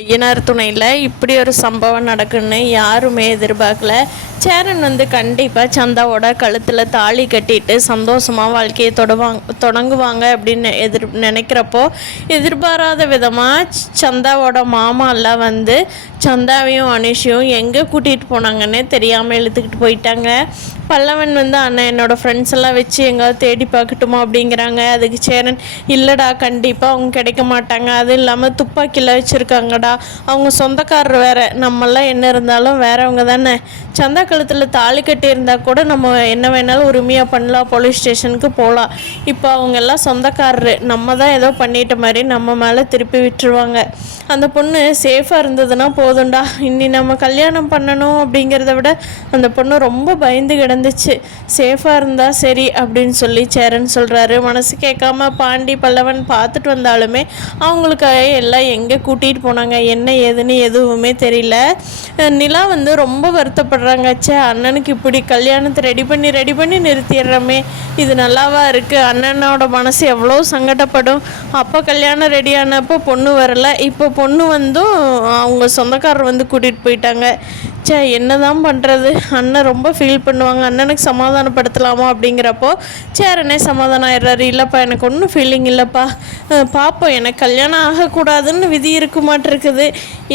ஐயனார் துணையில் இப்படி ஒரு சம்பவம் நடக்குன்னு யாருமே எதிர்பார்க்கல. சேரன் கண்டிப்பாக சந்தாவோட கழுத்தில் தாலி கட்டிட்டு சந்தோஷமாக வாழ்க்கையை தொடங்குவாங்க அப்படின்னு நினைக்கிறப்போ எதிர்பாராத விதமாக சந்தாவோட மாமாலாம் சந்தாவையும் அனிஷையும் எங்கே கூட்டிகிட்டு போனாங்கன்னே தெரியாமல் இழுத்துக்கிட்டு போயிட்டாங்க. பல்லவன் அண்ணன் என்னோடய ஃப்ரெண்ட்ஸ் எல்லாம் வச்சு எங்கேயாவது தேடி பார்க்கட்டுமா அப்படிங்கிறாங்க. அதுக்கு சேரன் இல்லைடா, கண்டிப்பாக அவங்க கிடைக்க மாட்டாங்க, அதுவும் இல்லாமல் துப்பாக்கியில் வச்சுருக்காங்கடா, அவங்க சொந்தக்காரர் வேறு, நம்மெல்லாம் என்ன இருந்தாலும் வேறவங்க தானே, சந்தா கழுத்தில் தாலி கட்டி இருந்தால் கூட நம்ம என்ன வேணாலும் உரிமையாக பண்ணலாம், போலீஸ் ஸ்டேஷனுக்கு போகலாம். இப்போ அவங்க எல்லாம் சொந்தக்காரரு, நம்ம தான் ஏதோ பண்ணிட்ட மாதிரி நம்ம மேலே திருப்பி விட்டுருவாங்க. அந்த பொண்ணு சேஃபாக இருந்ததுன்னா போதும்டா, இன்னி நம்ம கல்யாணம் பண்ணணும் அப்படிங்கிறத விட அந்த பொண்ணு ரொம்ப பயந்து கிடந்துச்சு, சேஃபாக இருந்தால் சரி அப்படின்னு சொல்லி சேரன் சொல்கிறாரு. மனசு கேட்காம பாண்டி பல்லவன் பார்த்துட்டு வந்தாலுமே அவங்களுக்காக எல்லாம் எங்கே கூட்டிகிட்டு போனாங்க என்ன ஏதுன்னு எதுவுமே தெரியல. நிலா ரொம்ப வருத்தப்படுறாங்க. அண்ணனுக்கு இப்படி கல்யாணத்தை ரெடி பண்ணி நிறுத்திடுறோமே, இது நல்லாவா இருக்குது, அண்ணனோட மனசு எவ்வளோ சங்கடப்படும். அப்போ கல்யாணம் ரெடியானப்போ பொண்ணு வரலை, இப்போ பொண்ணு அவங்க சொந்தக்காரர் கூட்டிகிட்டு போயிட்டாங்க. என்ன தான் பண்ணுறது, அண்ணன் ரொம்ப ஃபீல் பண்ணுவாங்க, அண்ணனுக்கு சமாதானப்படுத்தலாமா அப்படிங்கிறப்போ சேரனே சமாதானம் ஆயிடுறாரு. இல்லைப்பா, எனக்கு ஒன்றும் ஃபீலிங் இல்லைப்பா, பாப்போம், எனக்கு கல்யாணம் ஆகக்கூடாதுன்னு விதி இருக்க மாட்டிருக்குது,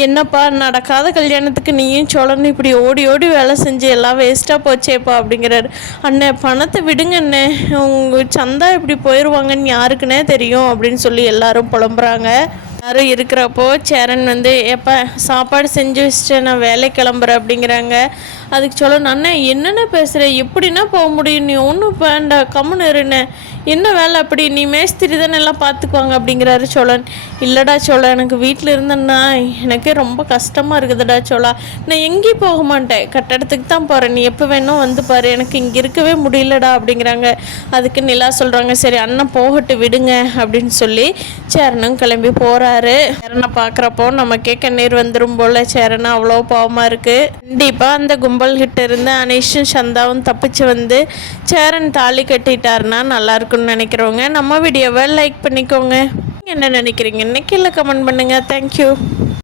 என்னப்பா நடக்காத கல்யாணத்துக்கு நீயும் சோழன் இப்படி ஓடி ஓடி வேலை செஞ்சு எல்லாம் வேஸ்ட்டாக போச்சேப்பா அப்படிங்கிறாரு. அண்ணன் பணத்தை விடுங்க அண்ணன், உங்கள் சந்தா இப்படி போயிடுவாங்கன்னு யாருக்குன்னே தெரியும் அப்படின்னு சொல்லி எல்லாரும் புலம்புறாங்க. எல்லாரும் இருக்கிறப்போ சேரன் எப்போ சாப்பாடு செஞ்சு வச்சுட்டு நான் வேலை கிளம்புறேன் அப்படிங்கிறாங்க. அதுக்கு சொல்ல அண்ணன் என்னென்ன பேசுகிறேன், எப்படின்னா போக முடியும், நீ ஒன்றும் வேண்டா கம்முன்னு இருன்னு, என்ன வேலை அப்படி, நீ மேஸ்திரி தானே எல்லாம் பார்த்துக்குவாங்க அப்படிங்கிறாரு சோழன். இல்லைடா சோழா, எனக்கு வீட்டில் இருந்தேன்னா எனக்கே ரொம்ப கஷ்டமாக இருக்குதுடா சோழா, நான் எங்கேயும் போக மாட்டேன், கட்டடத்துக்கு தான் போகிறேன், நீ எப்போ வேணும் பாரு, எனக்கு இங்கே இருக்கவே முடியலடா அப்படிங்கிறாங்க. அதுக்கு நிலா சொல்கிறாங்க, சரி அண்ணன் போகட்டு விடுங்க அப்படின்னு சொல்லி சேரனும் கிளம்பி போகிறாரு. சேரனை பார்க்குறப்போ நமக்கே கண்ணீர் வந்துடும் போல், சேரனை அவ்வளோ பாவமாக இருக்குது. கண்டிப்பாக அந்த கும்பல்கிட்ட இருந்து அனீஷும் சந்தாவும் தப்பிச்சு சேரன் தாலி கட்டிட்டாருன்னா நல்லாயிருக்குன்னு நினைக்கிறவங்க நம்ம வீடியோவை லைக் பண்ணிக்கோங்க. என்ன நினைக்கிறீங்க கீழே கமெண்ட் பண்ணுங்கள். தேங்க்யூ.